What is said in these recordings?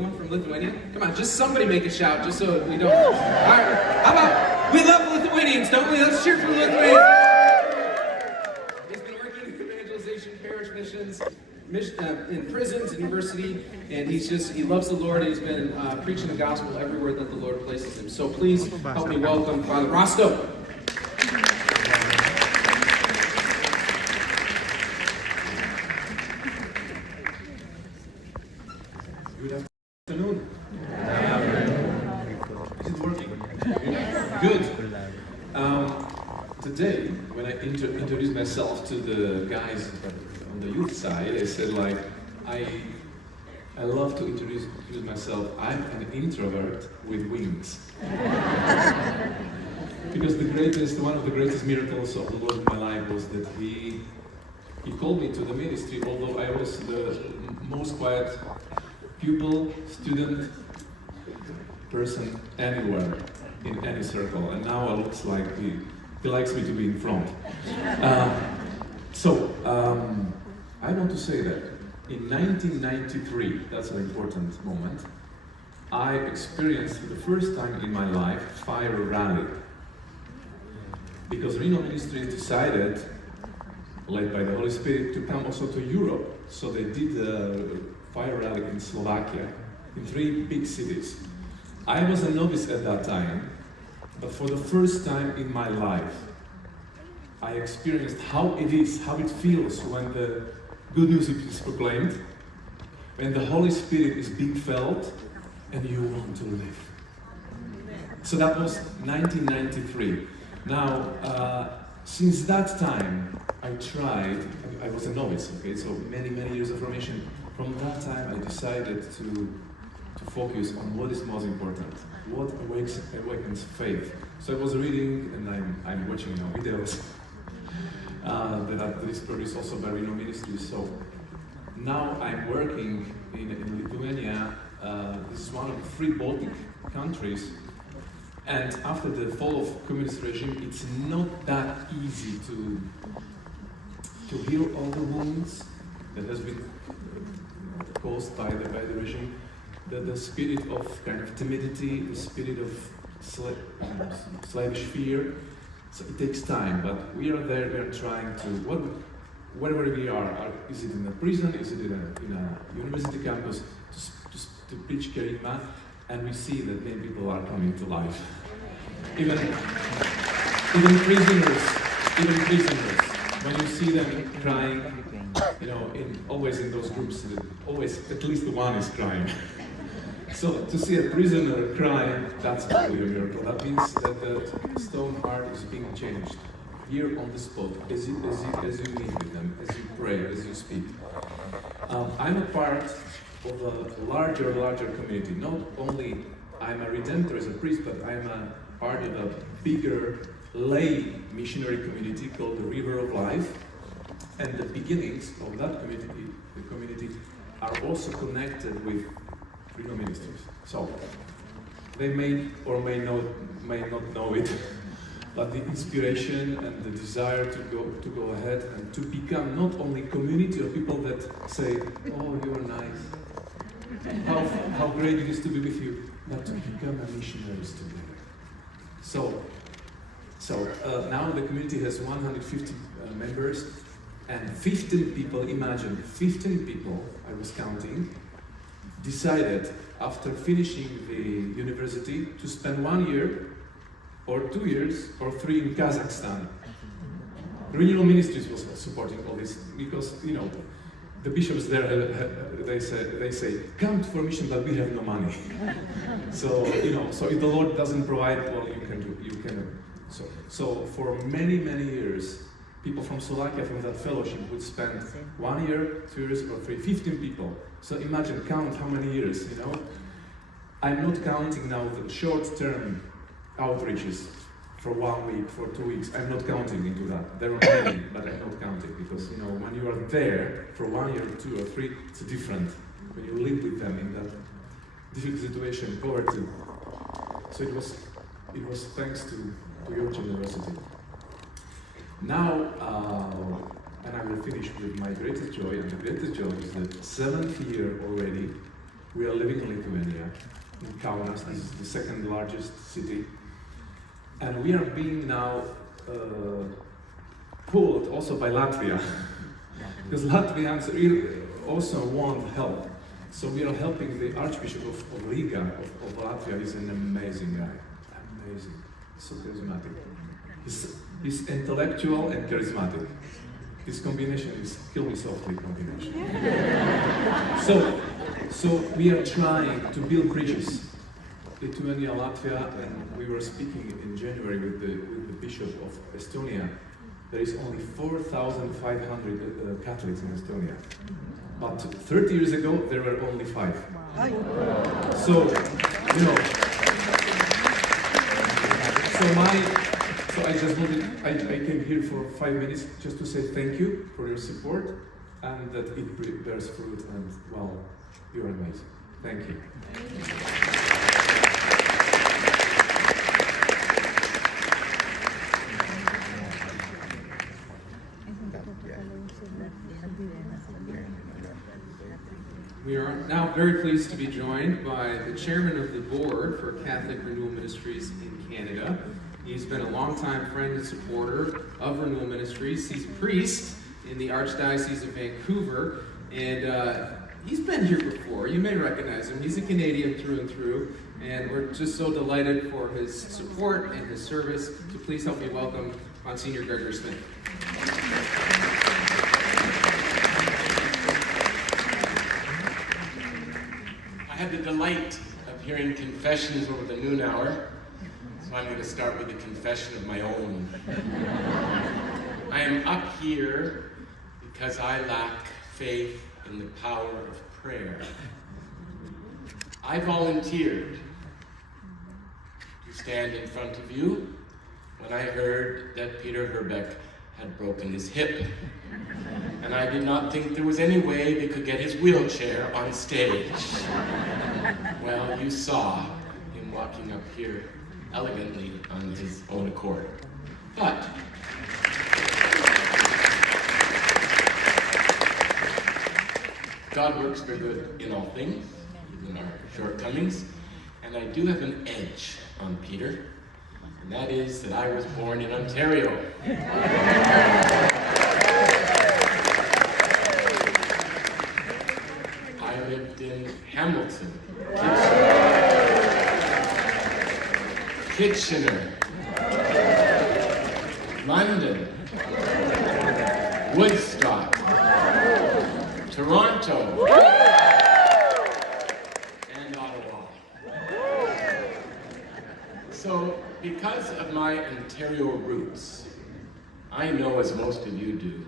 Anyone from Lithuania? Come on, just somebody make a shout, just so we don't. All right, how about we love Lithuanians, don't we? Let's cheer for the Lithuanians. He's been working in evangelization, parish missions, in prisons, university, and he loves the Lord. He's been preaching the gospel everywhere that the Lord places him. So please help me welcome Father Rosto. Good afternoon. Is it working? Good. Today, when I introduced myself to the guys on the youth side, I said I love to introduce myself. I'm an introvert with wings. Because one of the greatest miracles of the Lord in my life was that He called me to the ministry, although I was the most quiet pupil, student, person anywhere, in any circle. And now it looks like He likes me to be in front. I want to say that in 1993, that's an important moment, I experienced for the first time in my life fire rally. Because Reno Ministries decided, led by the Holy Spirit, to come also to Europe. So they did a fire rally in Slovakia, in 3 big cities. I was a novice at that time, but for the first time in my life, I experienced how it feels when the good news is proclaimed, when the Holy Spirit is being felt, and you want to live. So that was 1993. Now, since that time, I was a novice, okay, so many years of formation. From that time, I decided to focus on what is most important, what awakens faith. So I was reading, and I'm watching videos that is produced also by Reno Ministries. So now I'm working in Lithuania. This is one of the 3 Baltic countries. And after the fall of communist regime, it's not that easy to heal all the wounds that has been caused by the regime. The spirit of kind of timidity, the spirit of slavish fear. So it takes time, but we are there. We are trying to wherever we are. Is it in a prison? Is it in a university campus? To preach kerygma, and we see that many people are coming to life. Even prisoners, when you see them crying, always in those groups, always at least one is crying. So to see a prisoner crying, that's really a miracle. That means that the stone heart is being changed here on the spot, as you meet with them, as you pray, as you speak. I'm a part of a larger community. Not only I'm a redemptor as a priest, but I'm a part of a bigger lay missionary community called the River of Life. And the beginnings of that community are also connected with Reno Ministries. So they may or may not know it, but the inspiration and the desire to go ahead and to become not only community of people that say, "Oh, you're nice. How great it is to be with you," but to become a missionaries together. So now the community has 150 members, and 15 people, imagine, 15 people, I was counting, decided after finishing the university to spend 1 year, or 2 years, or 3 in Kazakhstan. Regional Ministries was supporting all this, because, the bishops there, they say, "Come for mission, but we have no money." So if the Lord doesn't provide, well, you can. So for many years, people from Slovakia, from that fellowship, would spend 1 year, 2 years, or 3, 15 people. So imagine, count how many years, I'm not counting now the short-term outreaches for 1 week, for 2 weeks. I'm not counting into that. There are many, but I'm not counting, because when you are there for 1 year, 2 or 3, it's different. When you live with them in that difficult situation, poverty. So it was thanks to your generosity. Now, and I will finish with my greatest joy, and the greatest joy is the 7th year already We are living in Lithuania, in Kaunas. This is the second largest city. And we are being now pulled also by Latvia. Because Latvians also want help. So we are helping the Archbishop of Riga, of Latvia. He's an amazing guy. Amazing. So charismatic. He's intellectual and charismatic. This combination is kill me softly combination. So we are trying to build bridges. Lithuania, Latvia, and we were speaking in January with the Bishop of Estonia. There is only 4,500 Catholics in Estonia. But 30 years ago, there were only 5. So, you know, so I just wanted, I came here for 5 minutes just to say thank you for your support and that it bears fruit and, well, you're amazing. Thank you. We are now very pleased to be joined by the chairman of the board for Catholic Renewal Ministries in Canada. He's been a longtime friend and supporter of Renewal Ministries. He's a priest in the Archdiocese of Vancouver, and he's been here before. You may recognize him. He's a Canadian through and through, and we're just so delighted for his support and his service. So please help me welcome Monsignor Gardner Smith. I had the delight of hearing confessions over the noon hour, so I'm going to start with a confession of my own. I am up here because I lack faith in the power of prayer. I volunteered to stand in front of you when I heard that Peter Herbeck had broken his hip. And I did not think there was any way they could get his wheelchair on stage. Well, you saw him walking up here elegantly on his own accord. But God works for good in all things, even our shortcomings. And I do have an edge on Peter, and that is that I was born in Ontario. I lived in Hamilton, Kitchener, London, Woodstock, Toronto, and Ottawa. So, because of my Ontario roots, I know, as most of you do,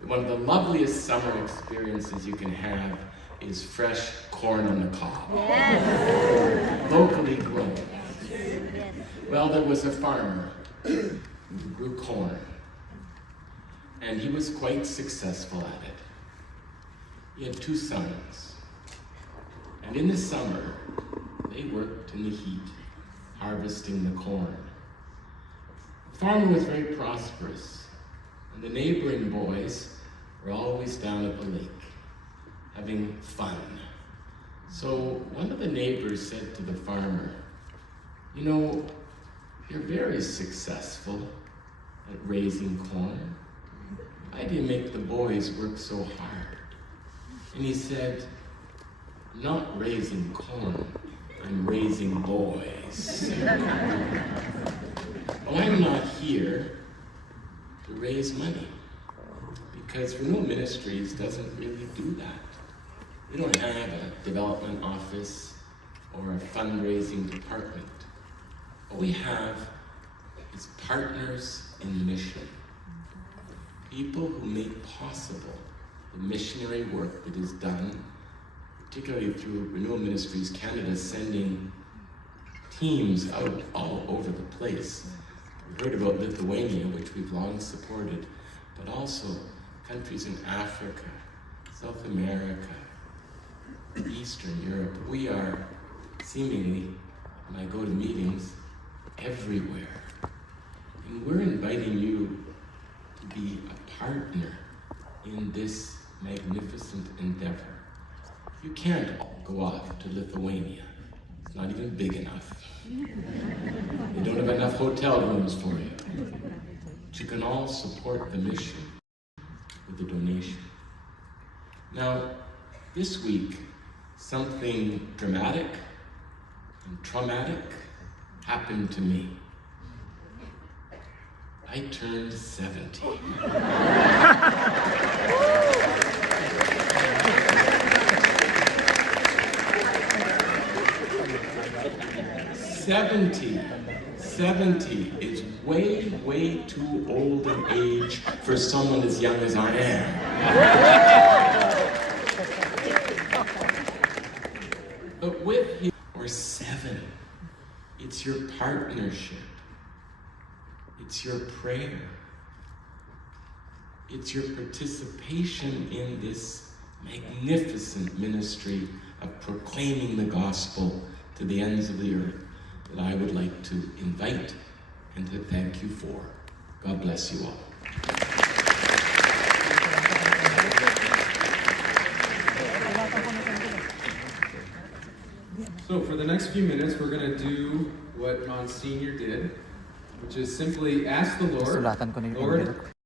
that one of the loveliest summer experiences you can have is fresh corn on the cob. Yes. Locally grown. Yes. Well, there was a farmer who grew corn, and he was quite successful at it. He had 2 sons, and in the summer, they worked in the heat, harvesting the corn. The farmer was very prosperous, and the neighboring boys were always down at the lake, having fun. So one of the neighbors said to the farmer, "You know, you're very successful at raising corn. Why do you make the boys work so hard?" And he said, "I'm not raising corn, I'm raising boys." Well, I'm not here to raise money, because Renewal Ministries doesn't really do that. We don't have a development office or a fundraising department. What we have is partners in mission. People who make possible the missionary work that is done, particularly through Renewal Ministries Canada, sending teams out all over the place. We heard about Lithuania, which we've long supported, but also countries in Africa, South America, Eastern Europe. We are seemingly, when I go to meetings, everywhere. And we're inviting you to be a partner in this magnificent endeavor. You can't all go off to Lithuania. It's not even big enough. They don't have enough hotel rooms for you. But you can all support the mission with a donation. Now, this week, something dramatic and traumatic happened to me. I turned 70. 70 is way, way too old an age for someone as young as I am. But with him, or 7, it's your partnership. It's your prayer. It's your participation in this magnificent ministry of proclaiming the gospel to the ends of the earth that I would like to invite and to thank you for. God bless you all. So for the next few minutes, we're going to do what Monsignor did, which is simply ask the Lord, Sulatan ko na yung Lord, envelope.